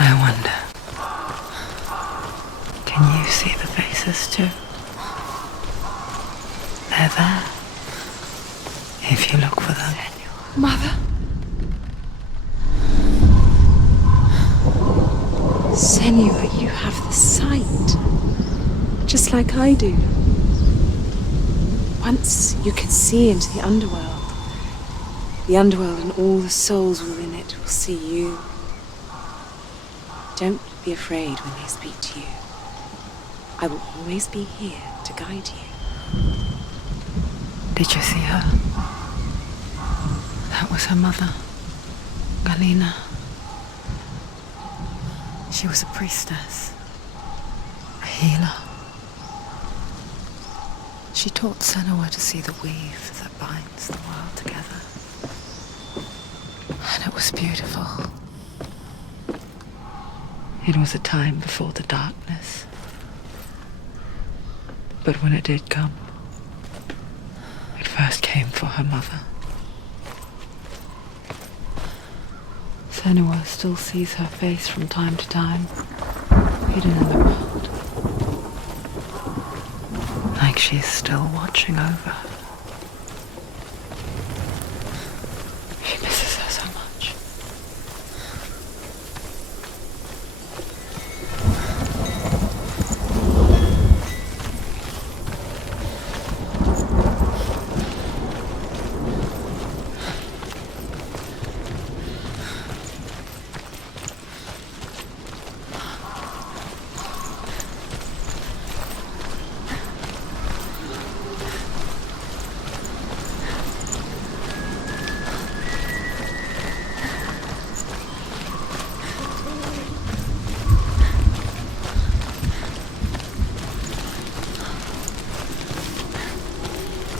I wonder, can you see the faces too? They're there, if you look for them. Mother? Senua, you have the sight, just like I do. Once you can see into the underworld and all the souls within it will see you. Don't be afraid when they speak to you. I will always be here to guide you. Did you see her? That was her mother, Galina. She was a priestess, a healer. She taught Senua to see the weave that binds the world together. And it was beautiful. It was a time before the darkness. But when it did come, it first came for her mother. Senua still sees her face from time to time, hidden in the world. Like she's still watching over her. She misses her so much.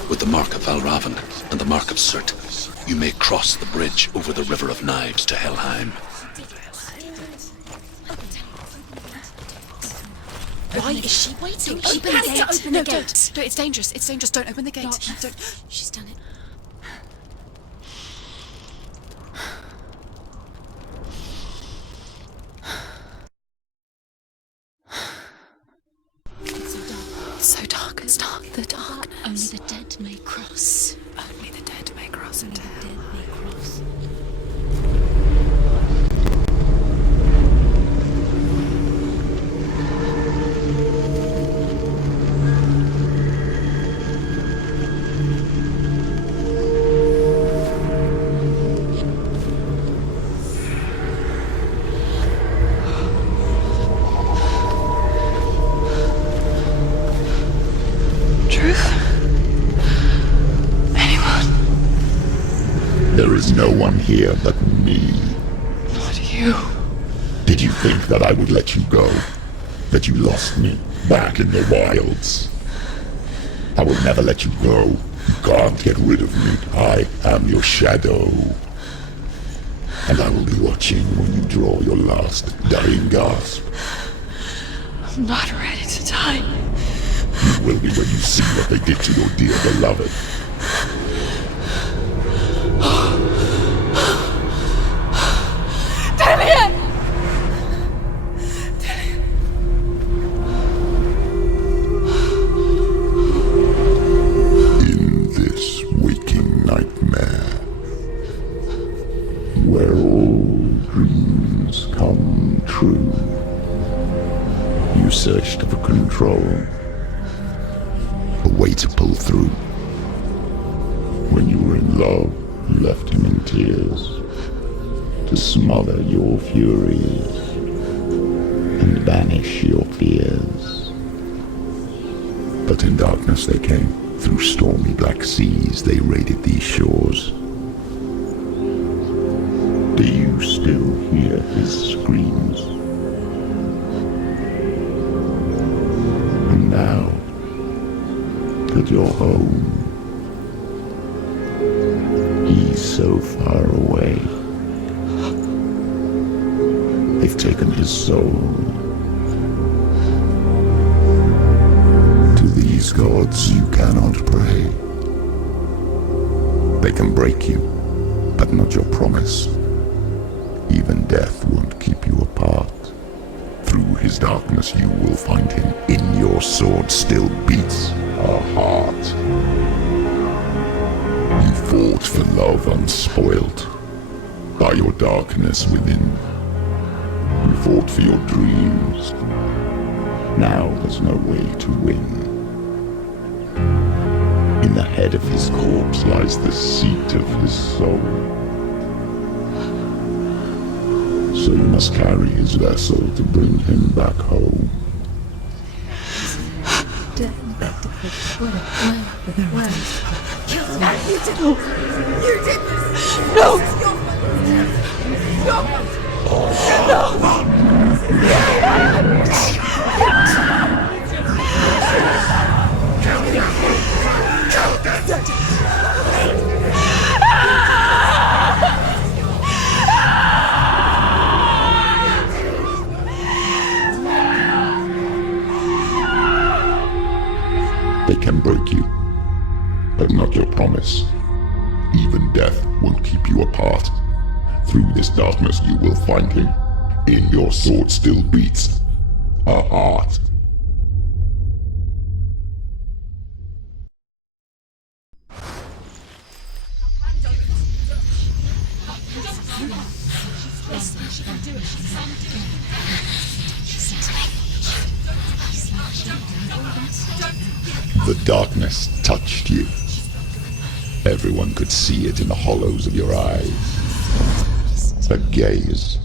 With the mark of Valravan and the mark of Surt, you may cross the bridge over the River of Knives to Helheim. Why is she waiting? Open the gate. Open the gate. No, it's dangerous. It's dangerous. Don't open the gate. Don't. She's done it. It's so dark. It's dark. The darkness. Only the dead may cross. Only the dead may cross into hell. There is no one here but me. Not you. Did you think that I would let you go? That you lost me back in the wilds? I will never let you go. You can't get rid of me. I am your shadow. And I will be watching when you draw your last dying gasp. I'm not ready to die. You will be when you see what they did to your dear beloved. In this waking nightmare, where all dreams come true, you searched for control, a way to pull through. When you were in love, you left him in tears, to smother your furies and banish your fears. But in darkness they came, through stormy black seas they raided these shores. Do you still hear his screams? And now that you're home, he's so far away. They've taken his soul. To these gods you cannot pray. They can break you, but not your promise. Even death won't keep you apart. darkness you will find him. In your sword still beats a heart. You fought for love unspoilt by your darkness within. You fought for your dreams. Now there's no way to win. In the head of his corpse lies the seat of his soul. So you must carry his vessel to bring him back home. They can break you, but not your promise. Even death won't keep you apart. Through this darkness you will find him. In your sword still beats a heart. The darkness touched you. Everyone could see it in the hollows of your eyes. A gaze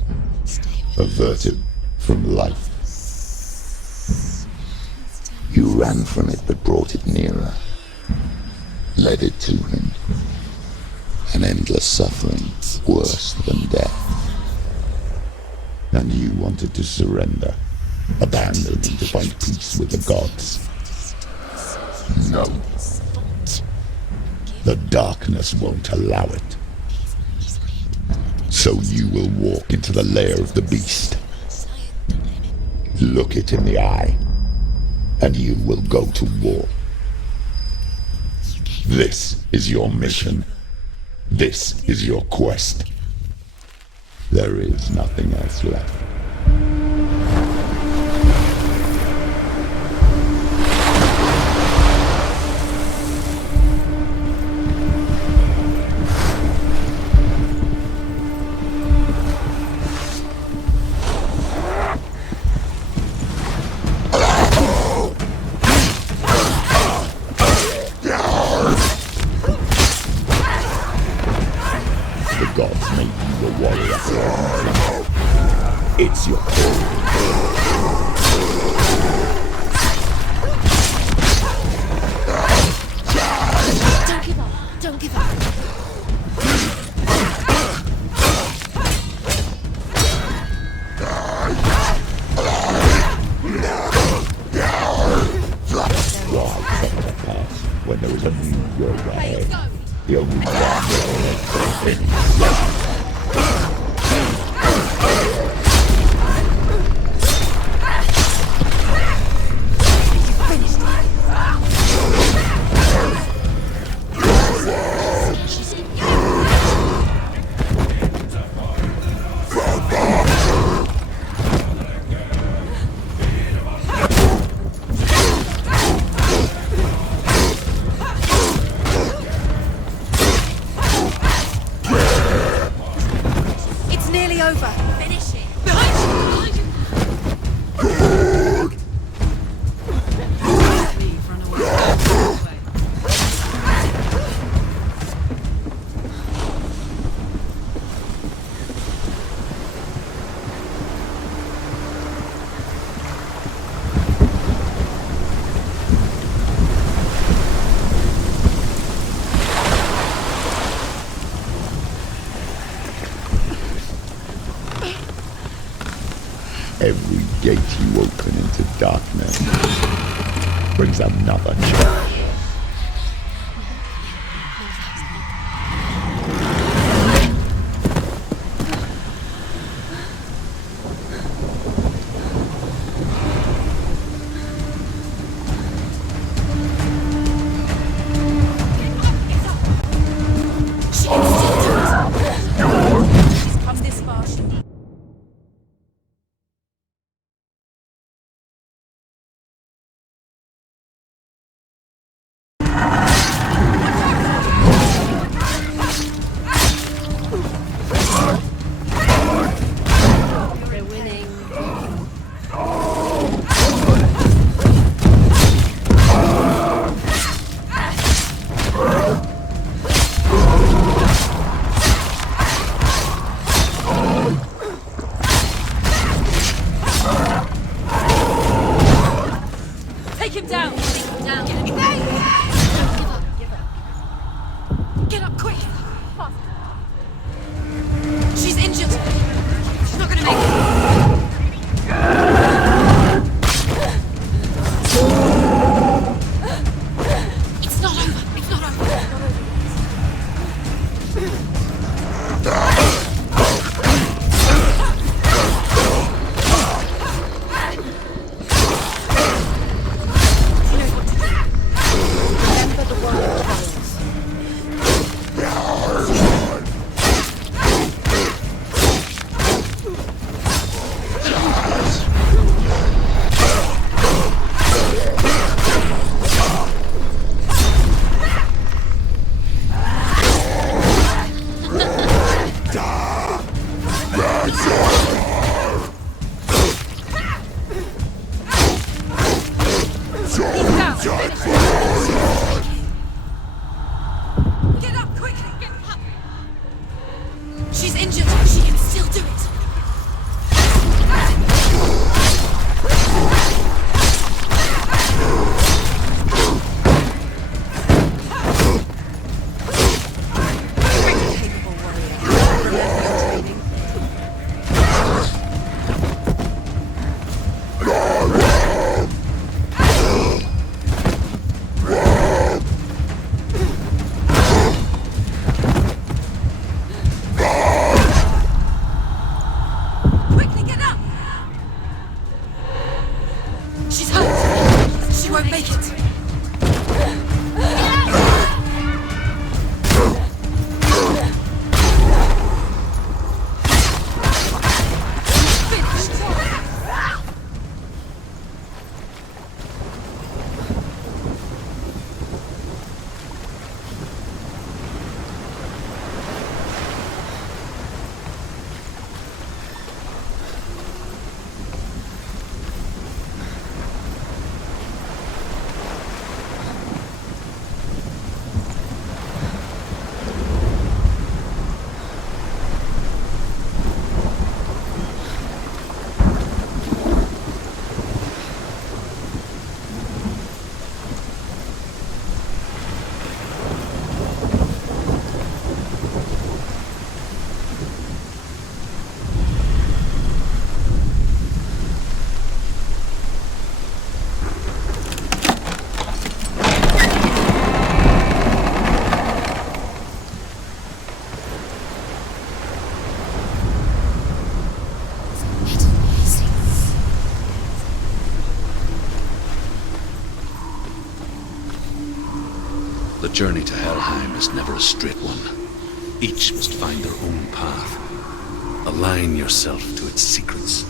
averted from life. You ran from it but brought it nearer. Led it to him. An endless suffering worse than death. And you wanted to surrender, abandon and to find peace with the gods. No. The darkness won't allow it. So you will walk into the lair of the beast. Look it in the eye, and you will go to war. This is your mission. This is your quest. There is nothing else left. The gods made you a warrior. It's your Don't give up. Don't give up. why come to pass when there is a new road ahead. The only one that will It's nearly over. Finish it. Every gate you open into darkness brings another challenge. Get up, quickly! Get up! She's injured. She can still do it. Capable warrior. Remember your training. Quickly, get up! She's hurt. She won't make it. The journey to Helheim is never a straight one. Each must find their own path. Align yourself to its secrets,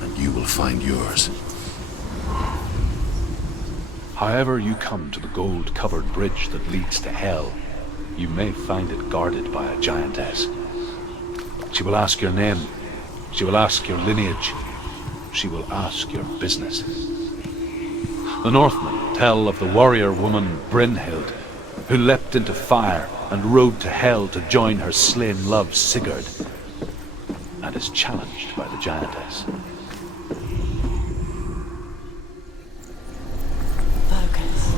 and you will find yours. However you come to the gold-covered bridge that leads to Hell, you may find it guarded by a giantess. She will ask your name. She will ask your lineage. She will ask your business. The Northmen tell of the warrior woman Brynhild, who leapt into fire and rode to Hell to join her slain love Sigurd, and is challenged by the giantess. Focus.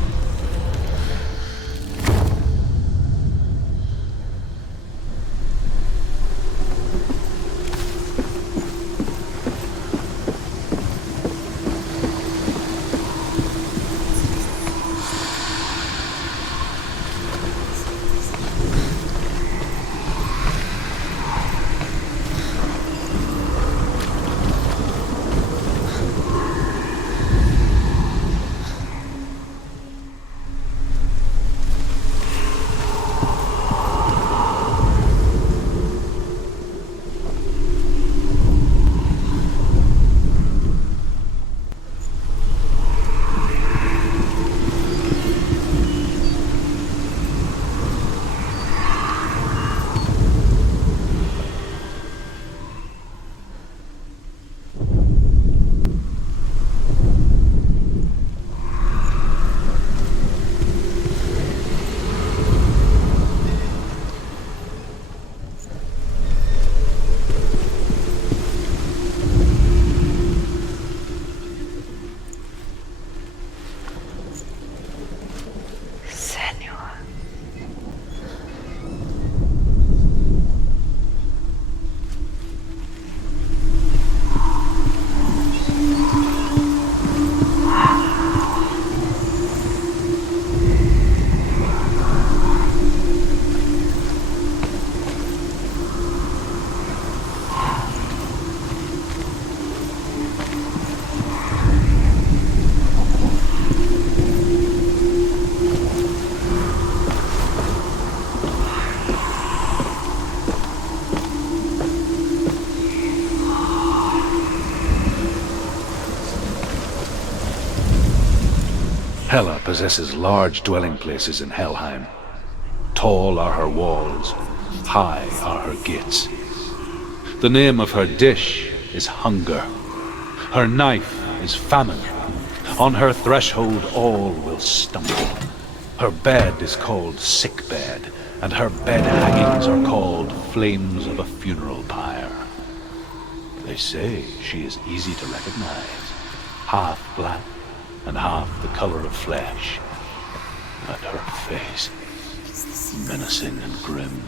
Senua. Hela possesses large dwelling places in Helheim. Tall are her walls, high are her gates. The name of her dish is hunger. Her knife is famine. On her threshold all will stumble. Her bed is called sick bed, and her bed hangings are called flames of a funeral pyre. They say she is easy to recognize, half black and half the color of flesh. And her face, menacing and grim.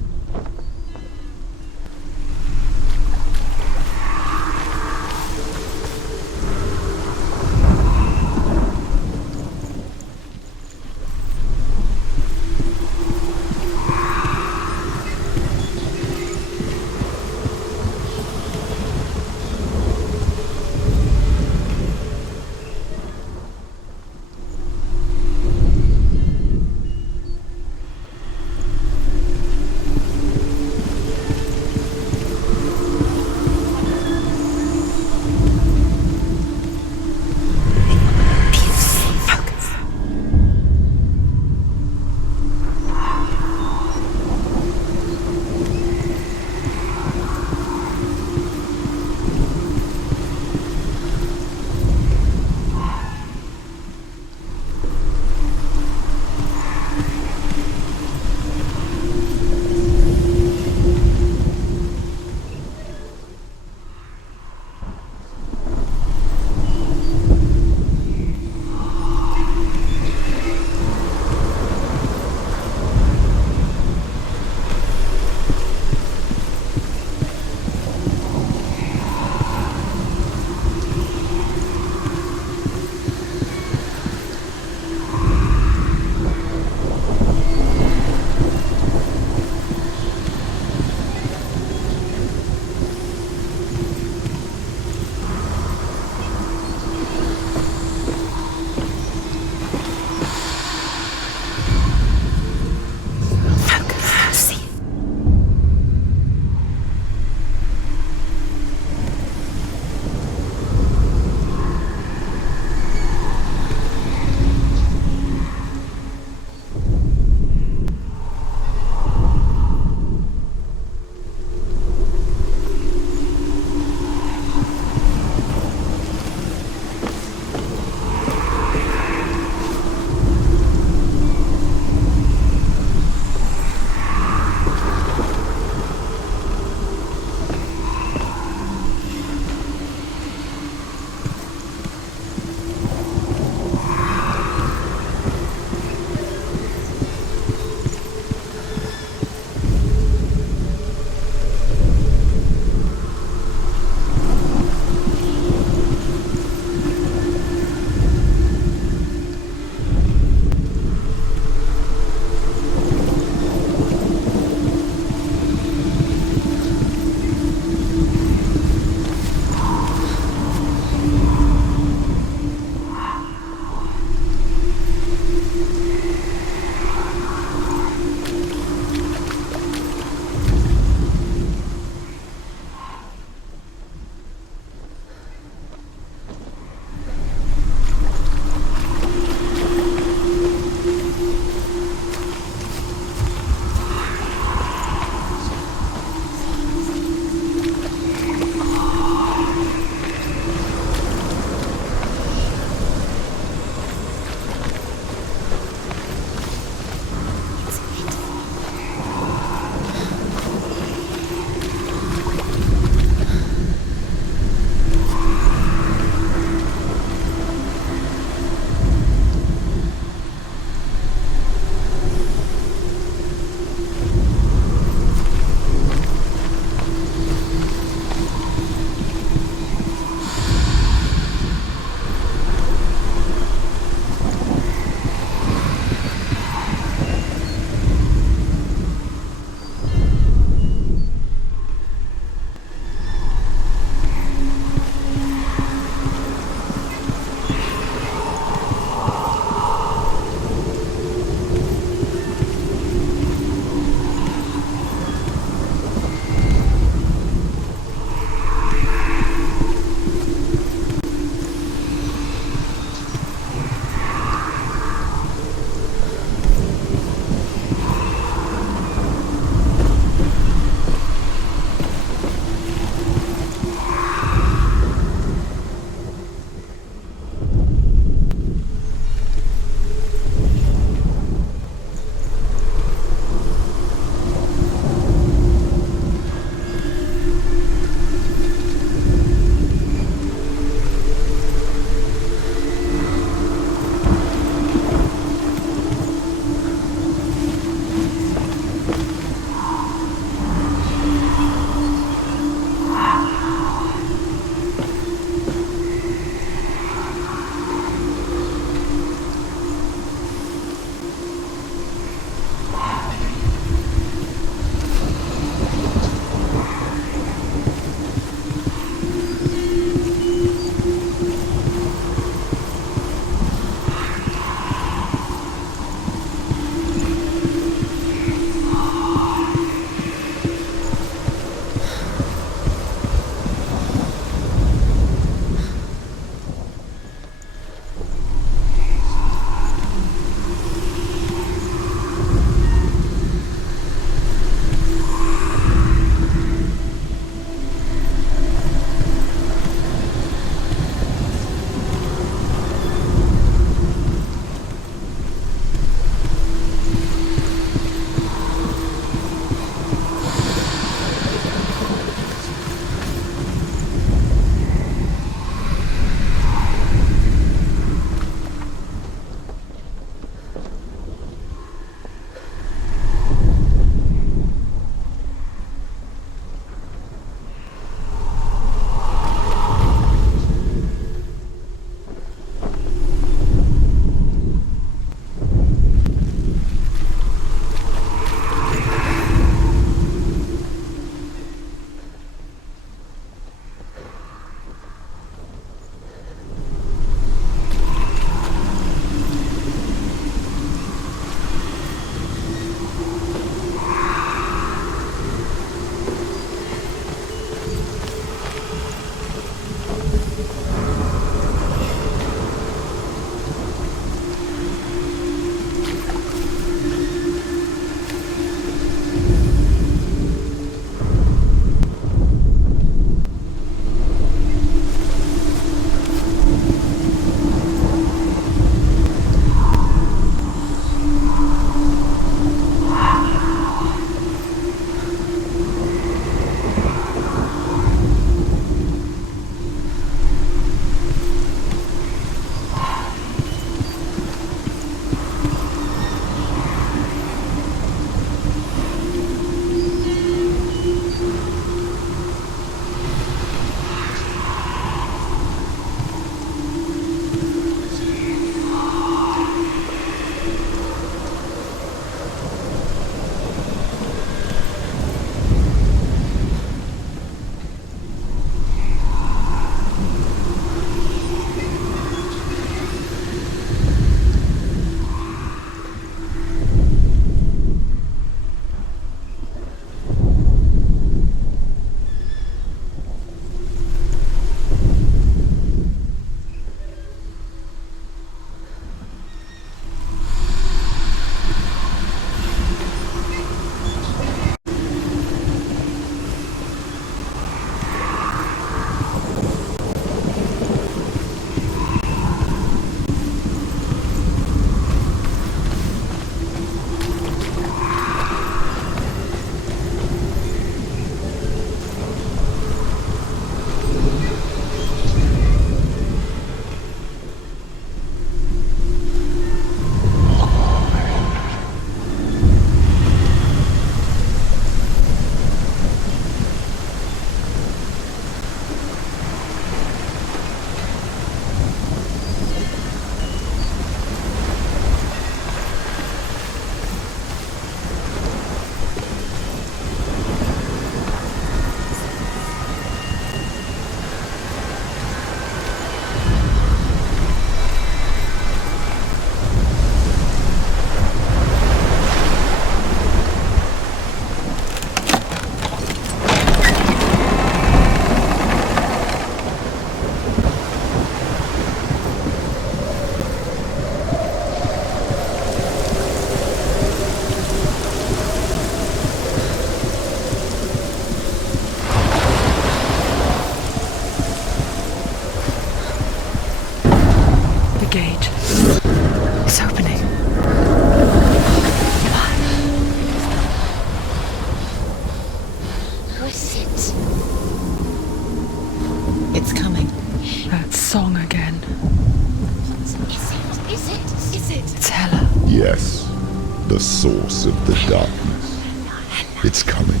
the source of the darkness. It's coming.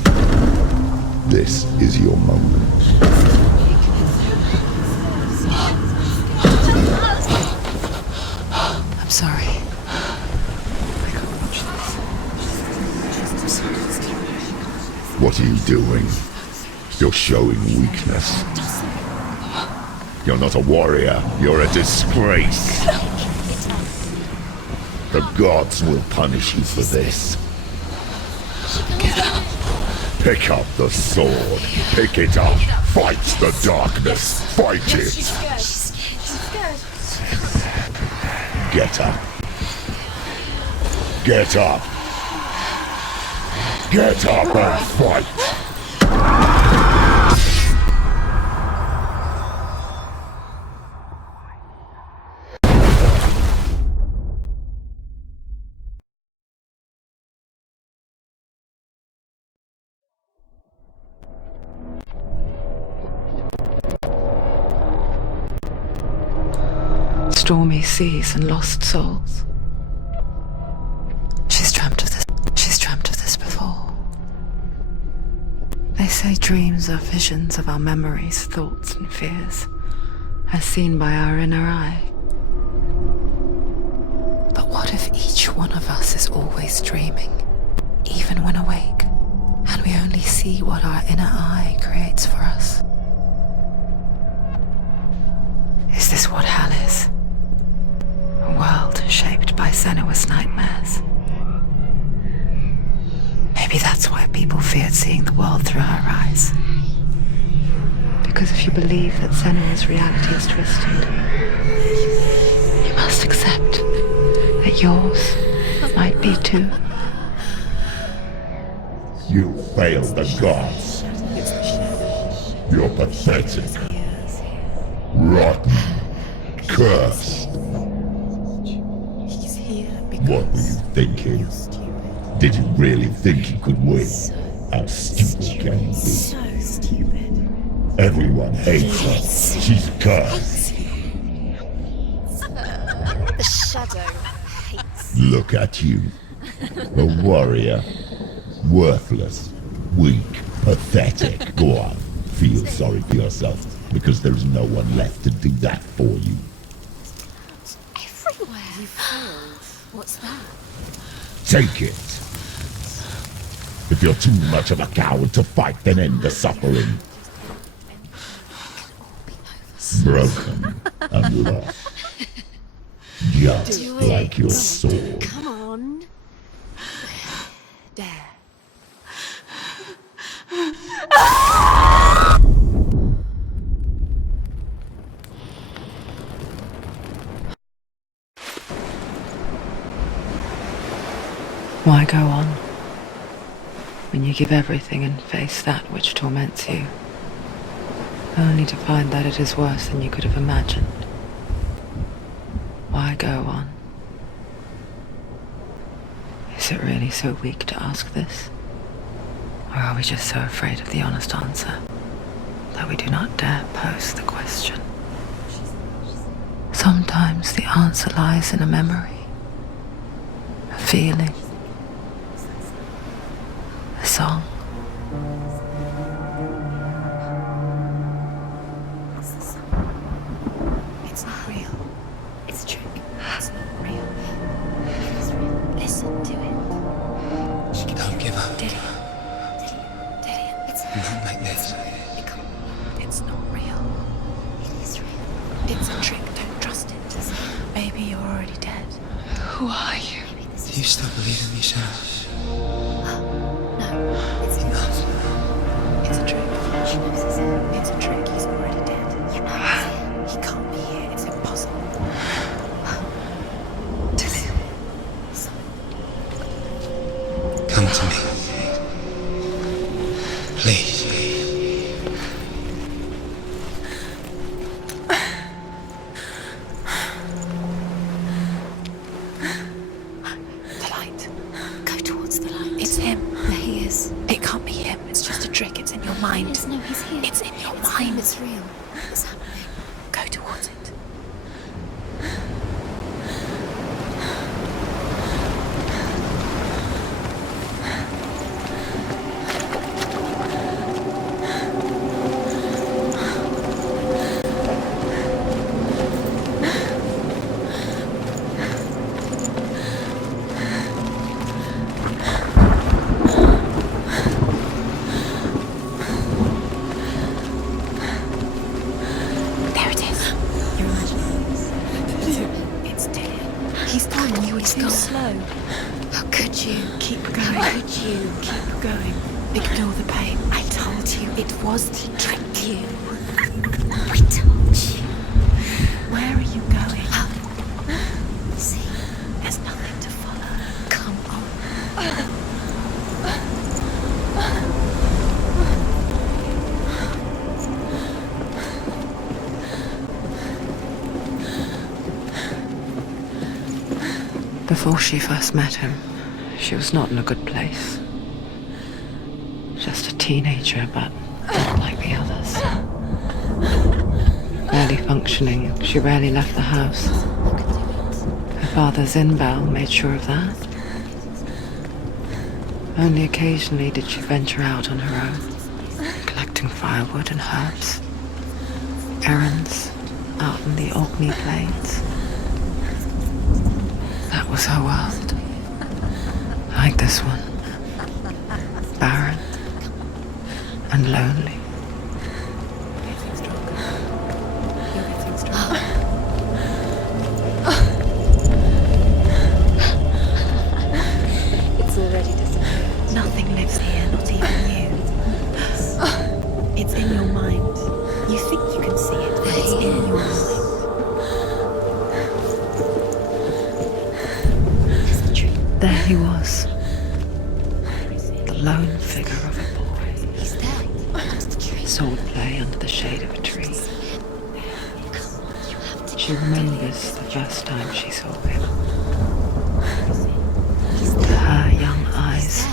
This is your moment. I'm sorry. What are you doing? You're showing weakness. You're not a warrior. You're a disgrace. The gods will punish you for this. Pick up the sword. Pick it up. Fight the darkness. Fight it. Get up. Get up. Get up and fight. Stormy seas and lost souls. She's dreamt of this before. They say dreams are visions of our memories, thoughts and fears, as seen by our inner eye. But what if each one of us is always dreaming, even when awake, and we only see what our inner eye creates for us? Is this what hell is? A world shaped by Senua's nightmares. Maybe that's why people feared seeing the world through her eyes. Because if you believe that Senua's reality is twisted, you must accept that yours might be too. You failed the gods. You're pathetic. Rotten. Cursed. What were you thinking? Did you really think you could win? How stupid can you be? So stupid. Everyone hates her. She's cursed. The shadow hates. Look at you. A warrior. Worthless. Weak. Pathetic. Go on. Feel sorry for yourself, because there's no one left to do that for you. Everywhere. You failed. What's that? Take it. If you're too much of a coward to fight, then end the suffering. Broken and lost. Just like your sword. Come on. Dare. Why go on when you give everything and face that which torments you, only to find that it is worse than you could have imagined? Why go on? Is it really so weak to ask this? Or are we just so afraid of the honest answer that we do not dare pose the question? Sometimes the answer lies in a memory, a feeling, a song. It's not real. It's a trick. It's not real. It is real. Listen to it. Don't give up. Did it? It's Not like this. It's not real. It is real. It's a trick. Don't trust it. Maybe you're already dead. Who are you? Do you still believe in me, Senua? No, it's not. It's a trick. She knows it's him. It's a trick. He's already dead. You know it's him. He can't be here. It's impossible. Come to me. Please. The light. Go towards the light. It's him. There he is. It can't be him. It's just a trick. It's in your mind. No, he's here. It's in your mind. It's real. It's happening. Go towards it. going? Ignore the pain. I told you it was to trick you. I told you. Where are you going? See, There's nothing to follow. come on. Before she first met him, she was not in a good place. Just a teenager, but not like the others. Barely functioning, she rarely left the house. Her father's in-bell made sure of that. Only occasionally did she venture out on her own, collecting firewood and herbs. Errands out in the Orkney Plains. That was her world. Like this one. Barren and lonely. It's already disappeared. Nothing lives here, not even you. It's in your mind. You think you can see it, but it's in your mind. There he was. The lone figure of a boy. He's there, under the tree. Swordplay under the shade of a tree. Come on, you have to. She remembers the first time she saw him. He's To there, her young eyes,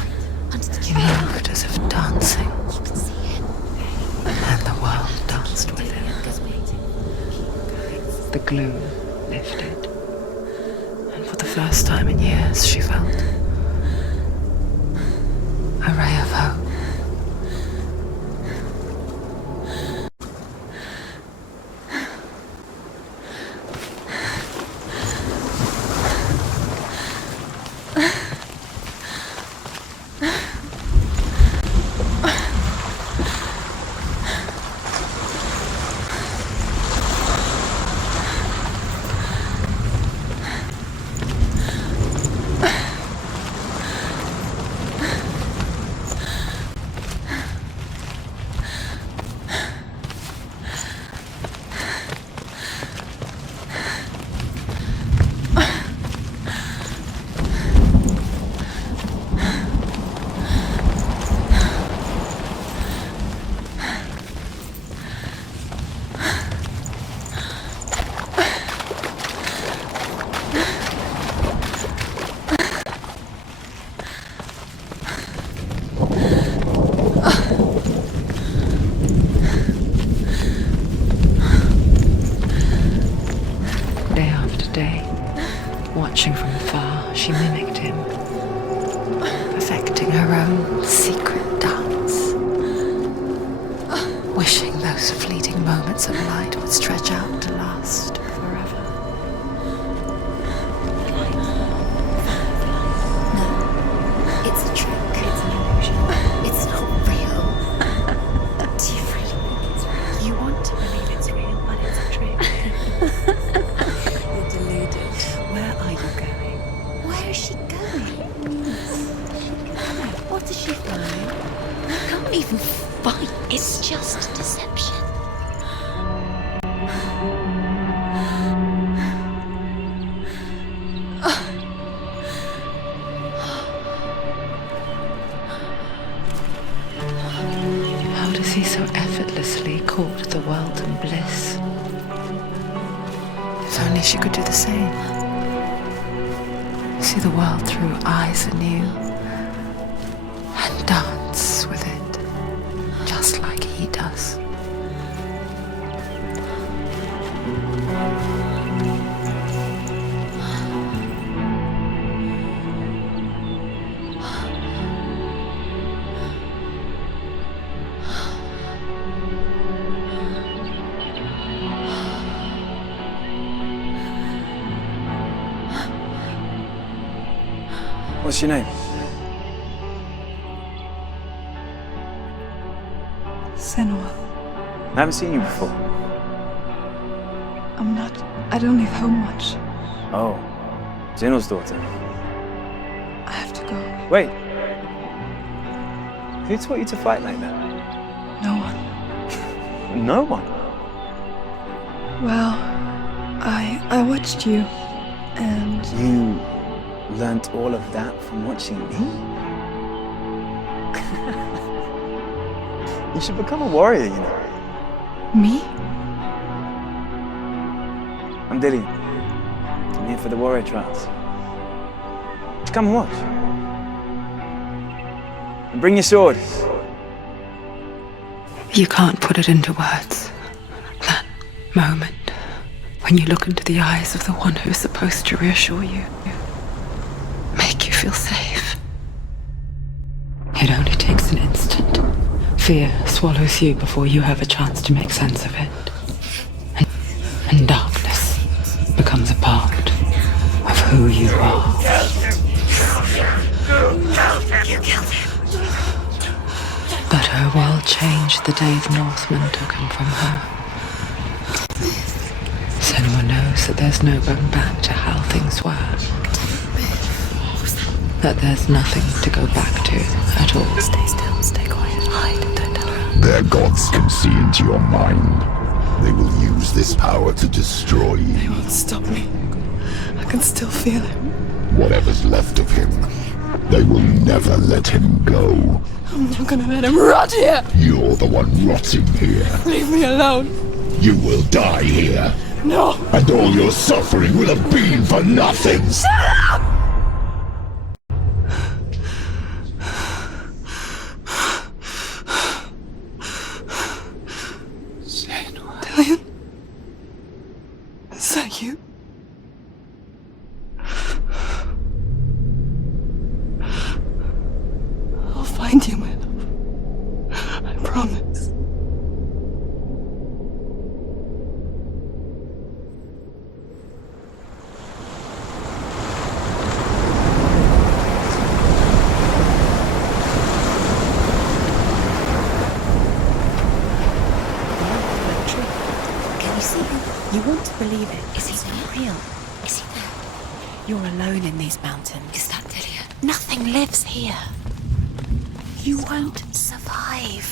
under the he tree. moved as if dancing, You can see him. and the world danced with him. The gloom lifted, and for the first time in years she felt a ray of hope. Day after day, watching from afar, she mimicked him, perfecting her own secret dance, wishing those fleeting moments of light would stretch out to last forever. No, it's a trick. It's an illusion. It's not real. Do you really think it's real? You want to believe it's real, but it's a trick. You're deluded. Where are you going? Where is she going? What does she find? You can't even fight. It's just deception. How does he so effortlessly court the world and bliss? If only she could do the same. See the world through eyes anew and dance with it, just like he does. What's your name? Senua. I haven't seen you before. I don't leave home much. Oh, Zeno's daughter. I have to go. Wait. Who taught you to fight like that? No one. No one. Well, I watched you, and You learnt all of that from watching me? You should become a warrior, you know. me? I'm Dillian. I'm here for the warrior trials. Come and watch. And bring your sword. You can't put it into words. That moment when you look into the eyes of the one who is supposed to reassure you, make you feel safe. It only takes an instant. Fear swallows you before you have a chance to make sense of it. And darkness becomes a part of who you are. You killed him. But her world changed the day the Northmen took him from her. Senua knows that there's no going back to how things were. That there's nothing to go back to at all. Stay still, stay quiet, hide, don't tell her. Their gods can see into your mind. They will use this power to destroy you. They won't stop me. I can still feel him. Whatever's left of him, they will never let him go. I'm not gonna let him rot here. You're the one rotting here. Leave me alone. You will die here. No. And all your suffering will have been for nothing. Shut up! Dillian? Is that you? I'll find you, my love. I promise. Can you see him? You want to believe it. Is he not real? Is he there? You're alone in these mountains. Is that Dillian? Nothing lives here. You won't survive.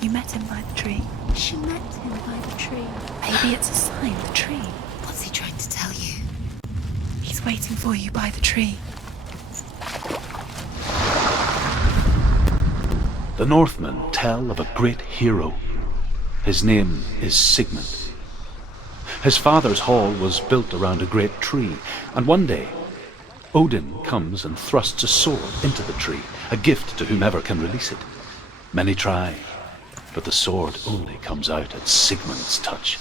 You met him by the tree. She met him by the tree. Maybe it's a sign, the tree. What's he trying to tell you? He's waiting for you by the tree. The Northmen tell of a great hero. His name is Sigmund. His father's hall was built around a great tree, and one day, Odin comes and thrusts a sword into the tree, a gift to whomever can release it. Many try, but the sword only comes out at Sigmund's touch.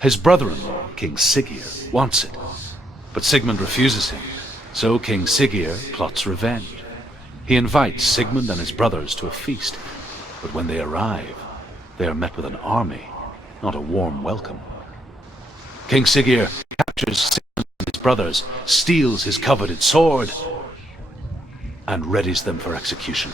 His brother-in-law, King Siggeir, wants it, but Sigmund refuses him, so King Siggeir plots revenge. He invites Sigmund and his brothers to a feast, but when they arrive, they are met with an army, not a warm welcome. King Siggeir captures Sigmund and his brothers, steals his coveted sword, and readies them for execution.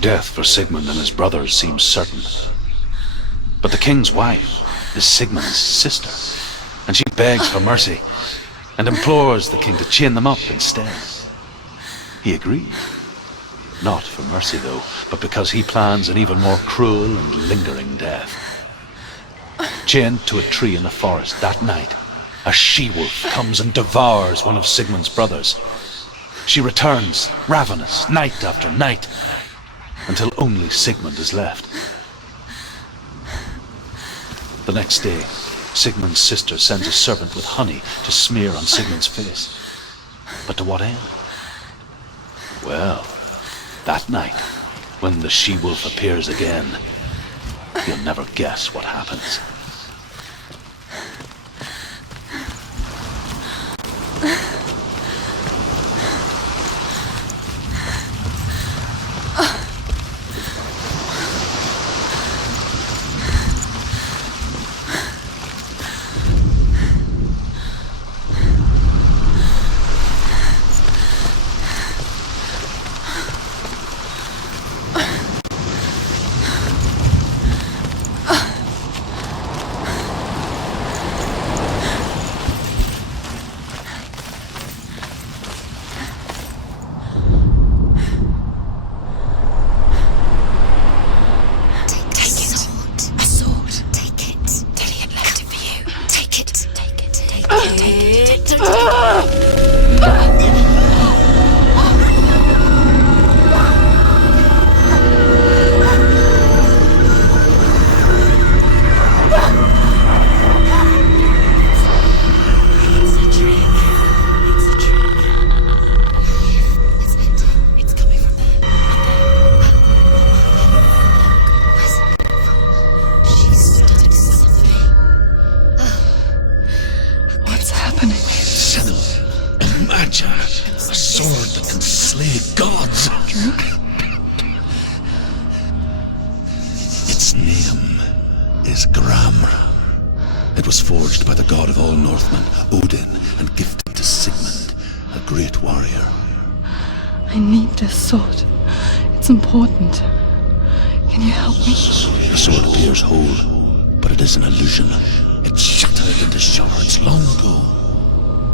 Death for Sigmund and his brothers seems certain. But the king's wife is Sigmund's sister, and she begs for mercy. and implores the king to chain them up instead. He agreed. Not for mercy, though, but because he plans an even more cruel and lingering death. Chained to a tree in the forest that night, a she-wolf comes and devours one of Sigmund's brothers. She returns, ravenous, night after night, until only Sigmund is left. The next day, Sigmund's sister sends a servant with honey to smear on Sigmund's face. But to what end? Well, that night, when the she-wolf appears again, you'll never guess what happens. Sword. It's important. Can you help me? The sword appears whole, but it is an illusion. It shattered into shards long ago.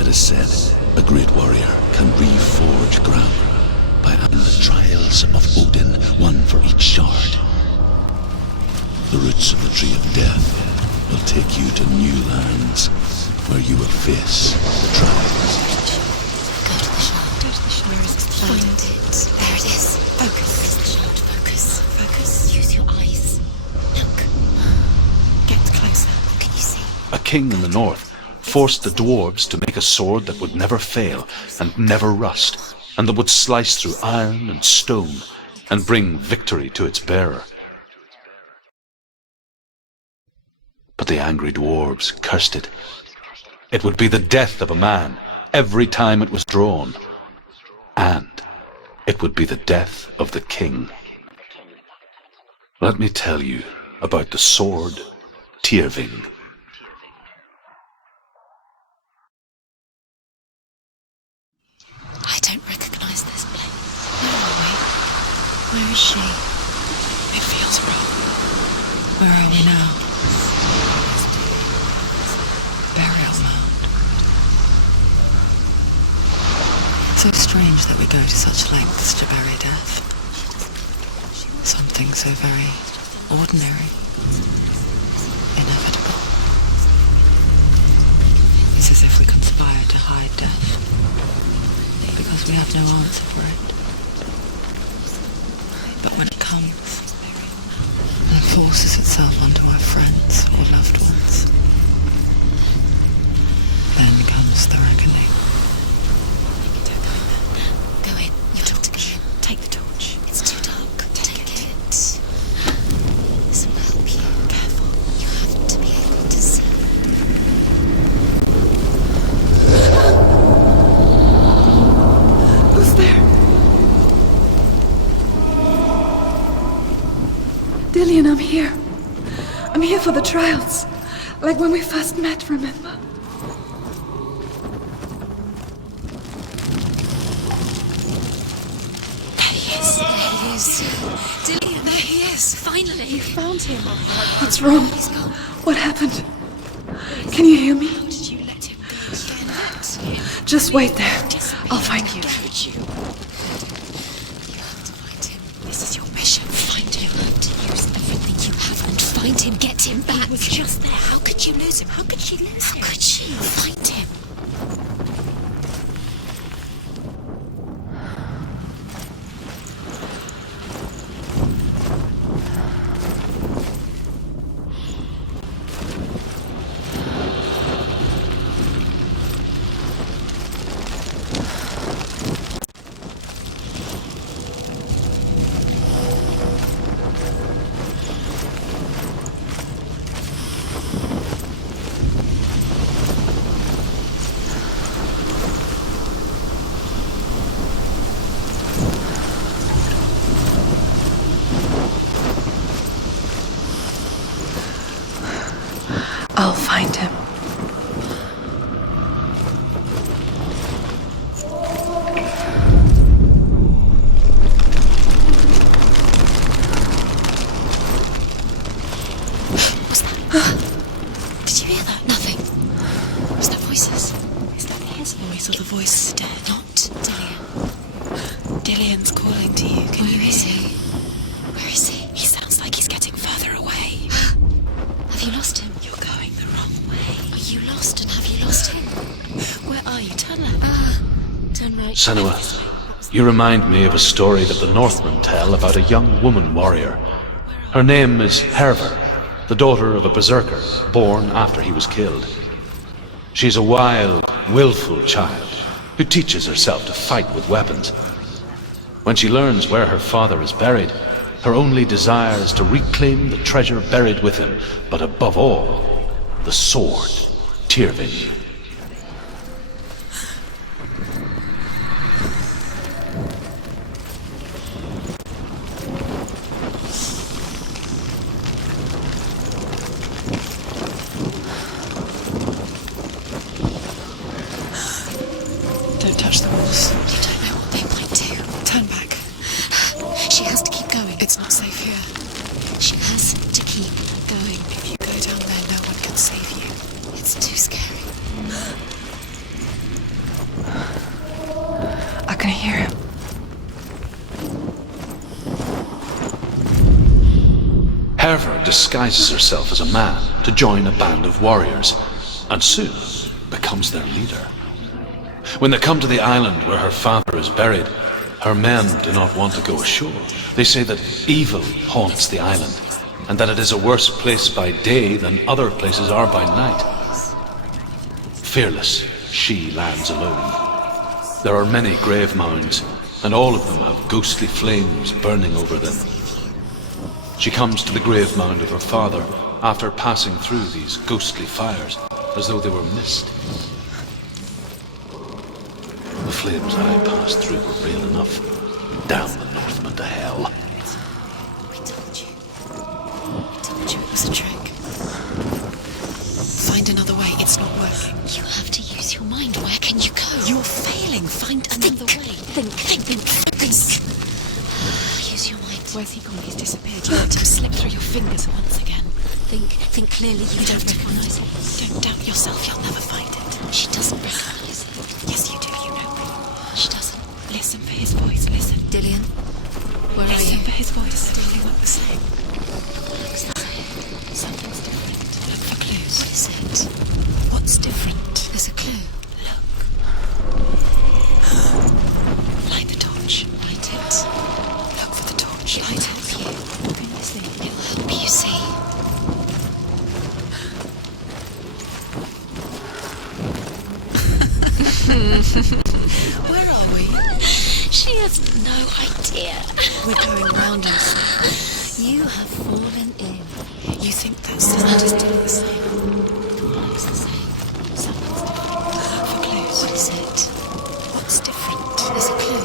It is said a great warrior can reforge ground by adding the trials of Odin, one for each shard. The roots of the tree of death will take you to new lands where you will face the trials. Go to the shard. Find it. There it is. Focus. Where's the shard? Focus. Focus. Use your eyes. Look. Get closer. What can you see? A king in the north forced the dwarves to make a sword that would never fail and never rust, and that would slice through iron and stone and bring victory to its bearer. But the angry dwarves cursed it. It would be the death of a man every time it was drawn. And it would be the death of the king. Let me tell you about the sword Tyrving. I don't recognize this place. Where are we? Where is she? It feels wrong. Where are we now? Burial mound. So strange that we go to such lengths to bury death. Something so very ordinary, inevitable. It's as if we conspire to hide death, because we have no answer for it. But when it comes, and forces itself onto our friends or loved ones, then comes the reckoning. Go in. You talk to me. Take the torch. It's too dark. Take it. This will help you. Careful. You have to be able to see. Who's there? Dillian, I'm here. I'm here for the trials. Like when we first met, remember? Dillian, there he is. Finally. You found him. What's wrong? What happened? Can you hear me? How did you let him go? Just wait there. I'll find you. Don't you? You have to find him. This is your mission. Find him. You have to use everything you have and find him. Get him back. He was just there. How could you lose him? How could she lose him? How could she? Find him. I'll find him. What's that? Did you hear that? Nothing. Was that voices? Is that his voice or the voice dead? Not Dillian. Dillian's calling to you. Can you hear him? Where is he? He sounds like he's getting further away. Have you lost him? You're going the wrong way. Are you lost and have you lost him? Where are you? Turn left. Turn right. Senua, you remind me of a story that the Northmen tell about a young woman warrior. Her name is Herver, the daughter of a berserker born after he was killed. She's a wild, willful child who teaches herself to fight with weapons. When she learns where her father is buried, her only desire is to reclaim the treasure buried with him, but above all, the sword, Tyrvin. Don't touch the walls. You don't know what they might do. Turn back. She has to keep going. It's not safe here. She has to keep going. If you go down there, no one can save you. It's too scary. I can hear him. Herver disguises herself as a man to join a band of warriors, and soon becomes their leader. When they come to the island where her father is buried, her men do not want to go ashore. They say that evil haunts the island, and that it is a worse place by day than other places are by night. Fearless, she lands alone. There are many grave mounds, and all of them have ghostly flames burning over them. She comes to the grave mound of her father after passing through these ghostly fires, as though they were mist. The flames I passed through were real enough. Damn the Northmen to hell. We told you. We told you it was a trick. Find another way. It's not working. You have to use your mind. Where can you go? You're failing. Find another way. Think. Focus. Use your mind. Where's he gone? He's disappeared. You let him slip through your fingers once again. Think clearly. You don't recognize it. Don't doubt yourself. You'll never find it. She doesn't recognize it. Yes, you do. You know me. She doesn't. Listen for his voice. Listen. Dillian, where are you? Listen for his voice. They look the same. Looks the same. Something's different. Look for clues. What is it? What's different? There's a clue. Look. Light the torch. Light it. Look for the torch. Light it. Help you. What can you see? It'll help you see. Where are we? She has no idea. We're going round in circles. You have fallen in. You think that sound is still the same? It's the same. Something's different. Look for clues. What is it? What's different? There's a clue.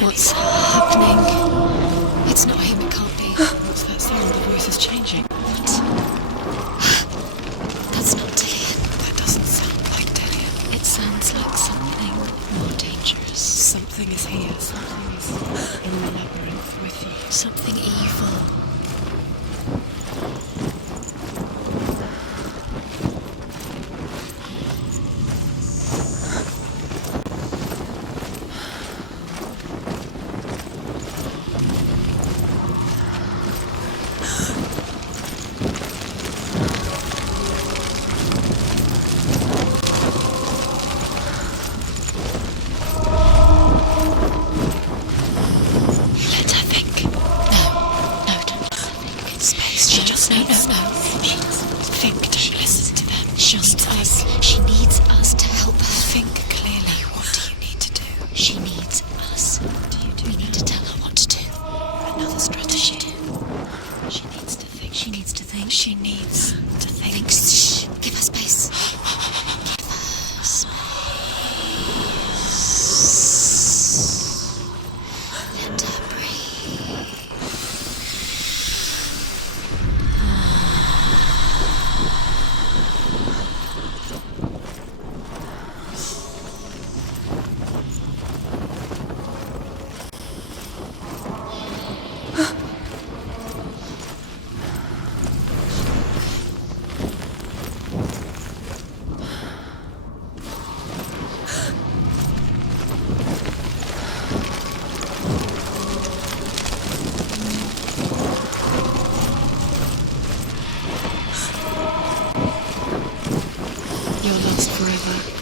What's happening? It's not him, it can't be. What's that sound? The voice is changing. What? That's not Dillian. That doesn't sound like Dillian. It sounds like something more dangerous. Something is here. Something is in the labyrinth with you. Something evil.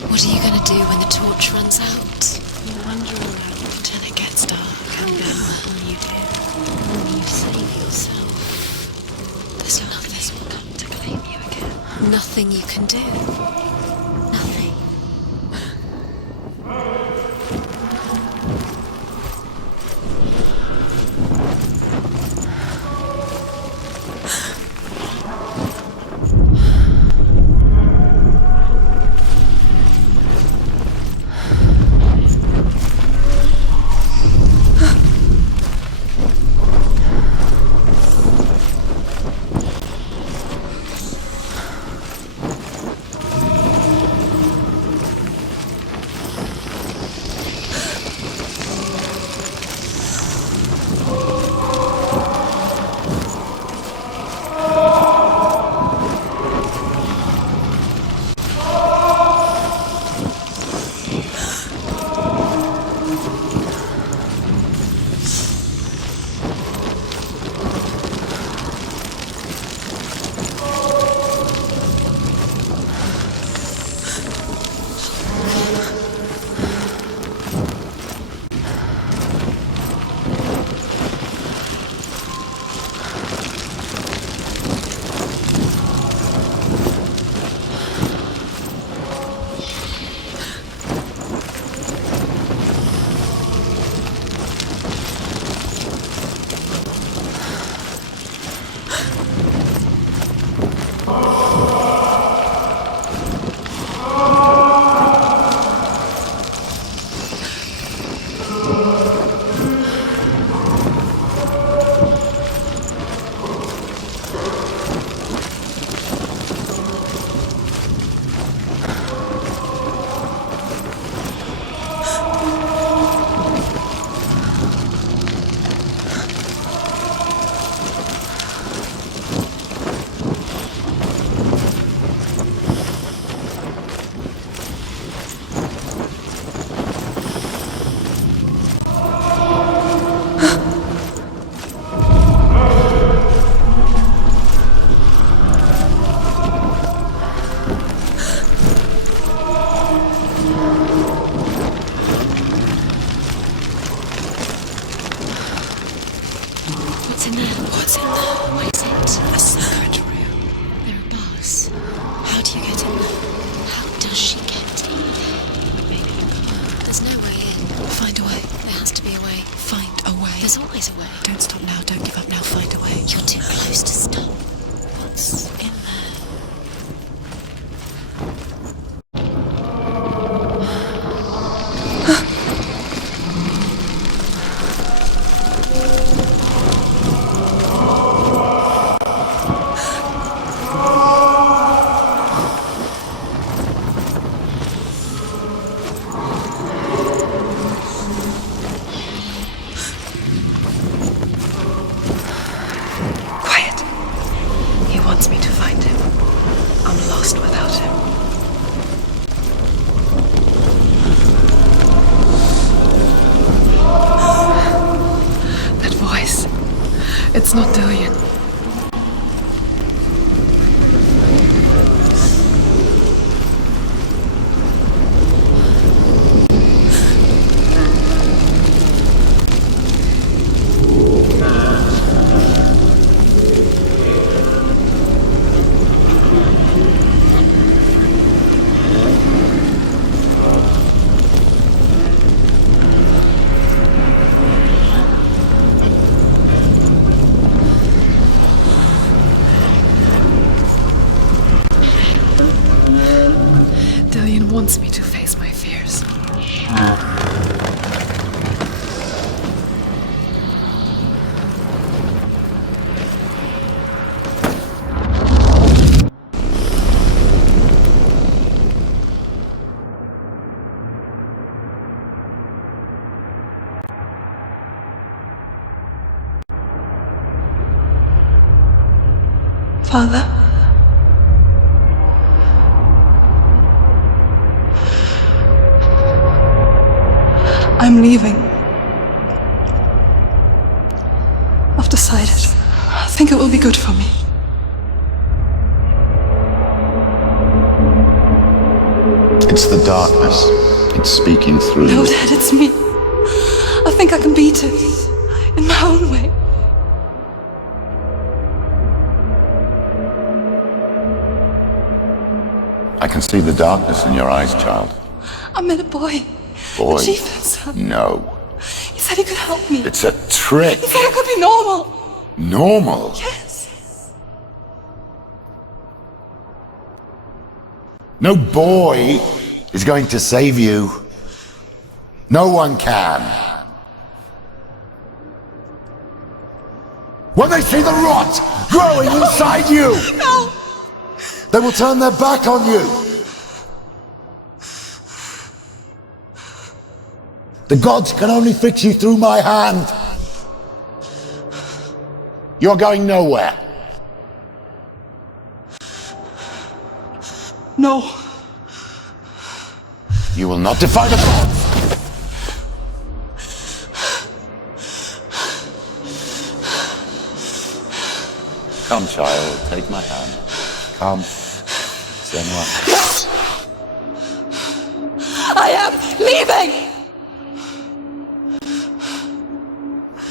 What are you going to do when the torch runs out? You wander around until it gets dark, and then what will you do? Will you save yourself? There's nothing will come to claim you again. Nothing you can do. Nothing. not Dillian. Dillian wants me to face my fears. Father? I'm leaving. I've decided. I think it will be good for me. It's the darkness. It's speaking through No, you. Dad, it's me. I think I can beat it. In my own way. I can see the darkness in your eyes, child. I met a boy. Boy. The chieftain's son. No. He said he could help me. It's a trick. He said I could be normal. Normal? Yes. No boy is going to save you. No one can. When they see the rot growing inside you, No. they will turn their back on you. The gods can only fix you through my hand. You're going nowhere. No. You will not defy the gods. Come, child, take my hand. Come. Senua. I am leaving!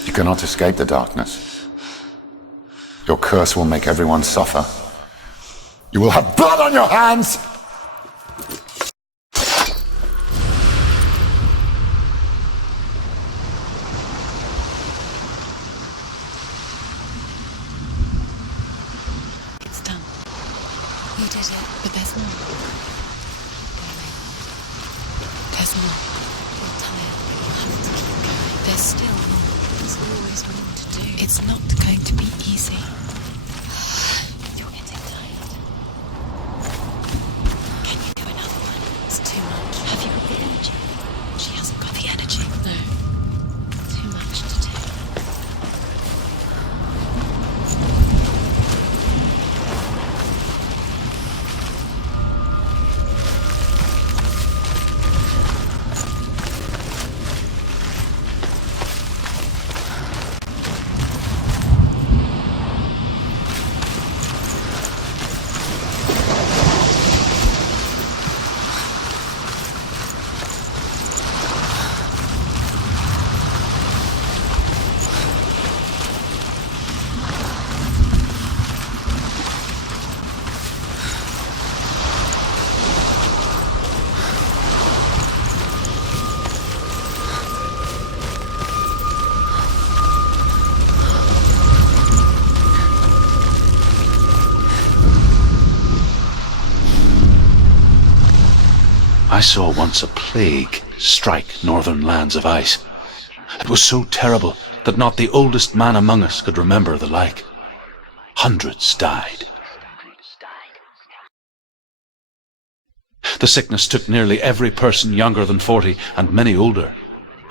You cannot escape the darkness. Your curse will make everyone suffer. You will have blood on your hands! It's done. You did it, but there's more. There's more. You're tired, but you have to keep going. There's still more. There's always more to do. It's not going to be easy. You're getting tired. Can you do another one? It's too much. Have you got the energy? She hasn't got the energy. No. Too much to do. I saw once a plague strike northern lands of ice. It was so terrible that not the oldest man among us could remember the like. Hundreds died. The sickness took nearly every person younger than 40 and many older.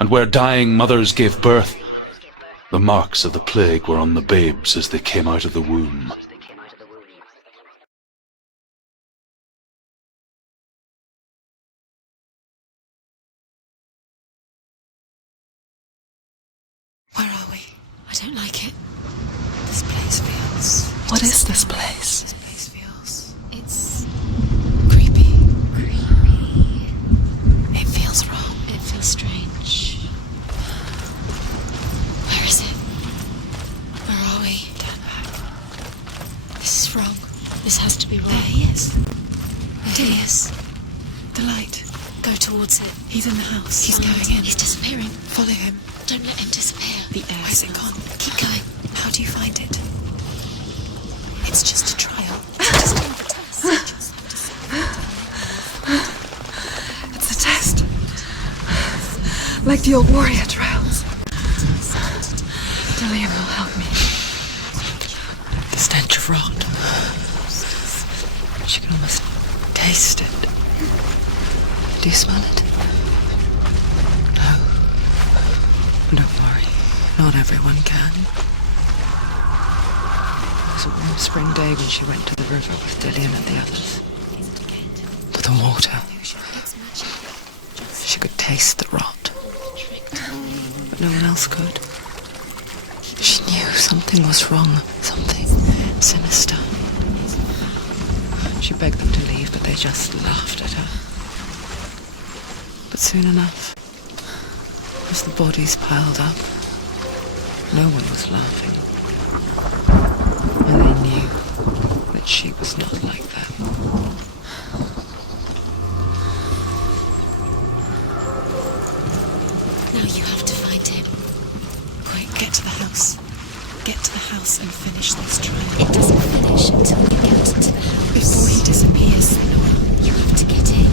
And where dying mothers gave birth, the marks of the plague were on the babes as they came out of the womb. Where are we? I don't like it. The This place feels... What is this place? This place feels... It's creepy. creepy. It feels wrong. It feels strange. Where is it? Where are we? Turn back. This is wrong. This has to be wrong. There he is. There he is. The light. Go towards it. He's in the house. He's going in. He's disappearing. Follow him. Don't let him disappear. The air. Where's it gone? Keep going. How do you find it? It's just a trial. Just another test. It's a test. Like the old warrior trials. Dillian will help me. The stench of rot. She can almost taste it. Do you smell it? No. Don't worry. Not everyone can. It was a warm spring day when she went to the river with Dillian and the others. But the water... She could taste the rot. But no one else could. She knew something was wrong. Something sinister. She begged them to leave, but they just laughed at her. But soon enough, as the bodies piled up, no one was laughing. And they knew that she was not like them. Now you have to find him. Quick, get to the house. Get to the house and finish this trial. It doesn't finish until you get to the house. Before he disappears. You have to get in.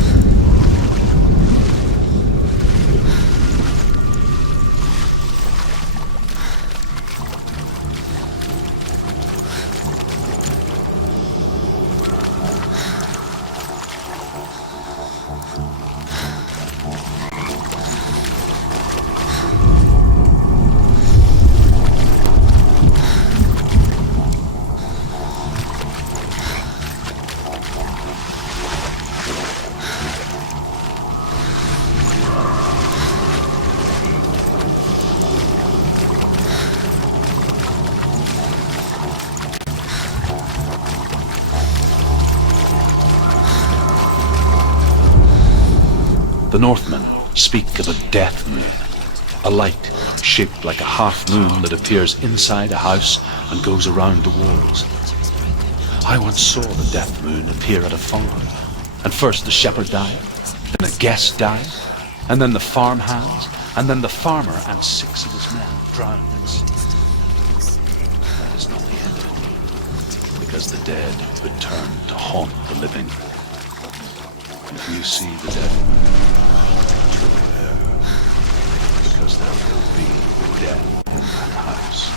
The Northmen speak of a death moon, a light shaped like a half moon that appears inside a house and goes around the walls. I once saw the death moon appear at a farm, and first the shepherd died, then a guest died, and then the farm hands, and then the farmer and 6 of his men drowned at sea. That is not the end of it, because the dead return to haunt the living. If you see the death moon, because there will be death in that house.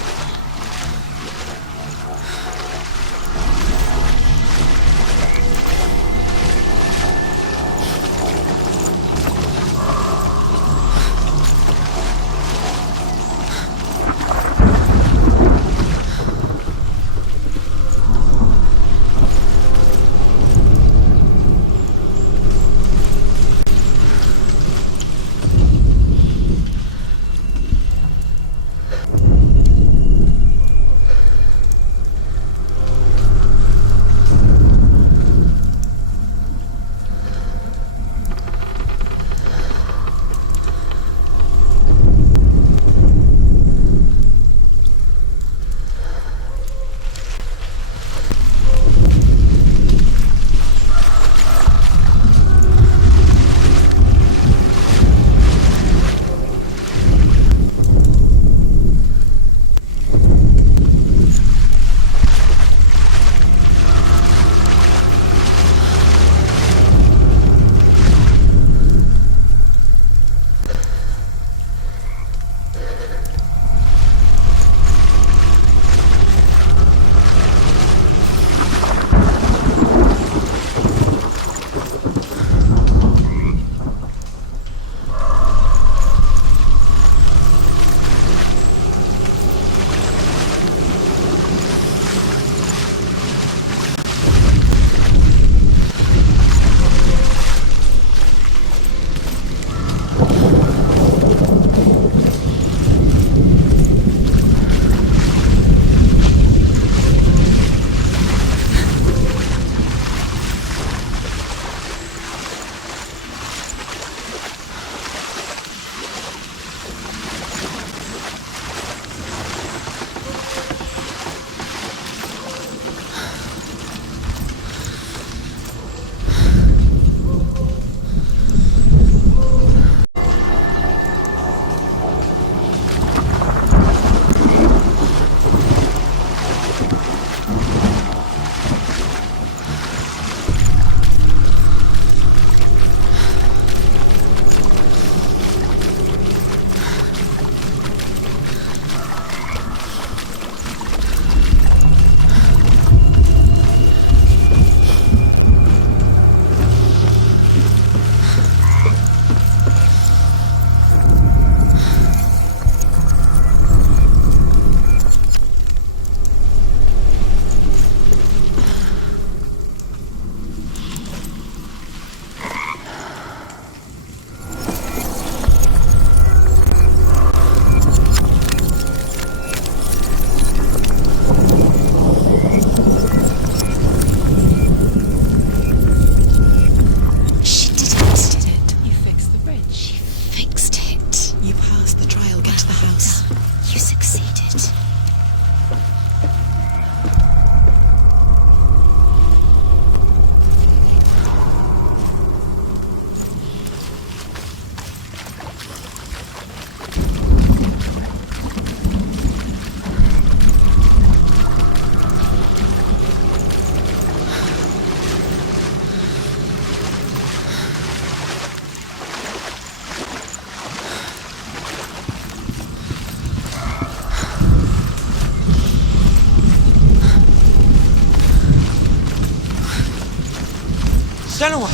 Senua!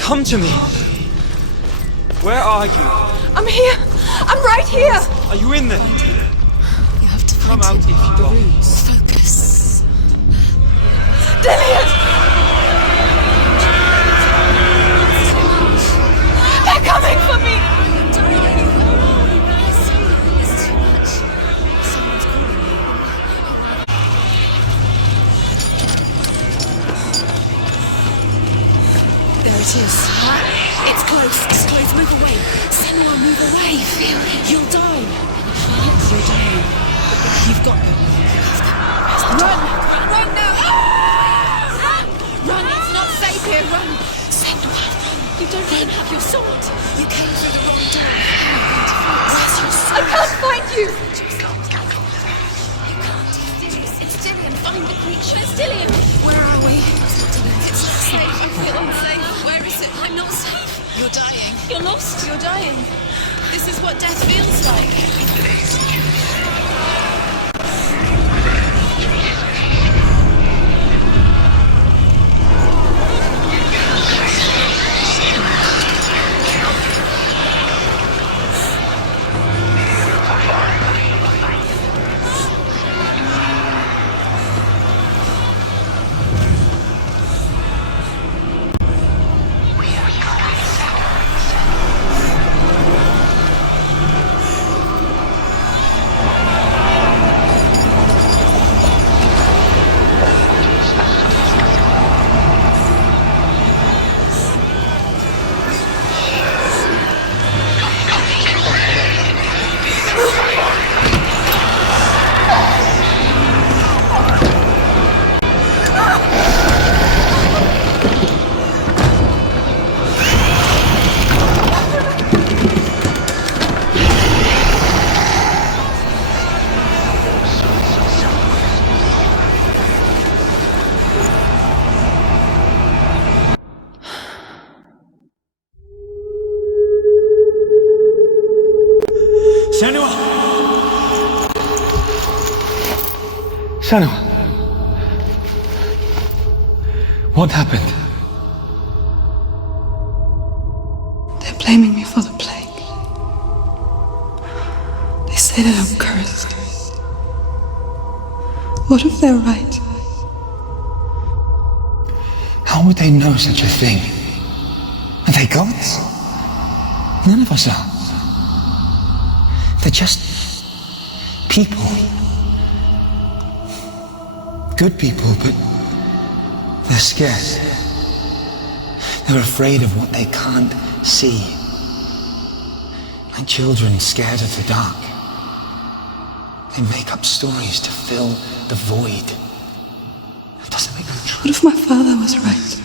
Come to me! Where are you? I'm here! I'm right here! Are you in there? You have to Come find out if you are. Focus. Dillian! They're coming for me! It's too much. Someone's calling you. There it is. It's close. It's close. Move away. Senua, move away. Feel it. You'll die. You're dying. You've got them. Run! Run now! Run! It's not safe here. Run! Senua, run! You don't even have your sword. You came through the wrong door. Where's your sword? I can't find you! You can't. It's Dillian. Find the creature. It's Dillian. Where are we? It's not safe. I feel unsafe. Where is it? I'm not safe. You're dying. You're lost. You're dying. This is what death feels like. Senua! Senua! What happened? They're blaming me for the plague. They say that I'm cursed. What if they're right? How would they know such a thing? Are they gods? None of us are. They're just people. Good people, but they're scared. They're afraid of what they can't see. Like children scared of the dark. They make up stories to fill the void. It doesn't make them true. What if my father was right?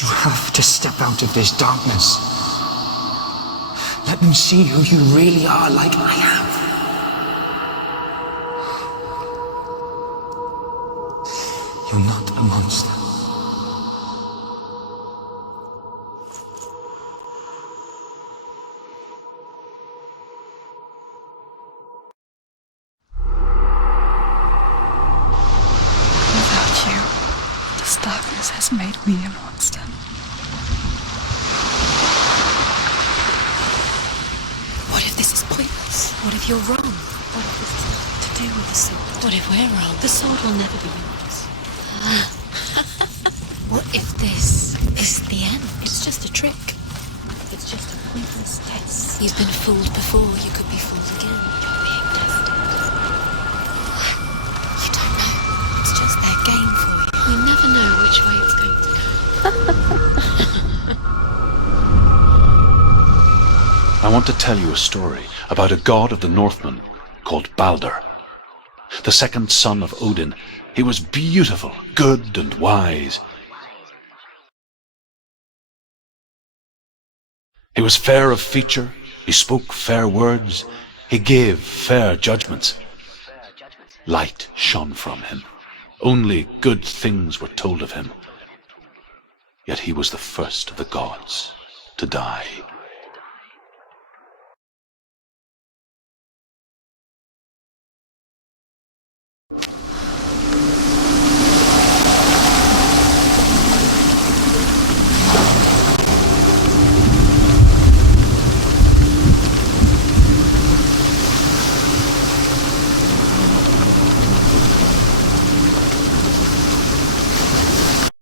You have to step out of this darkness. Let them see who you really are, like I have. You're not a monster. Without you, this darkness has made me a monster. What if this is pointless? What if you're wrong? What if this is nothing to do with the sword? What if we're wrong? The sword will never be yours. What if this is the end? It's just a trick. It's just a pointless test. You've been fooled before. You could be fooled again. You're being tested. You don't know. It's just their game for you. You never know which way it's going to go. I want to tell you a story about a god of the Northmen called Balder. The second son of Odin. He was beautiful, good and wise. He was fair of feature, he spoke fair words, he gave fair judgments. Light shone from him. Only good things were told of him. Yet he was the first of the gods to die.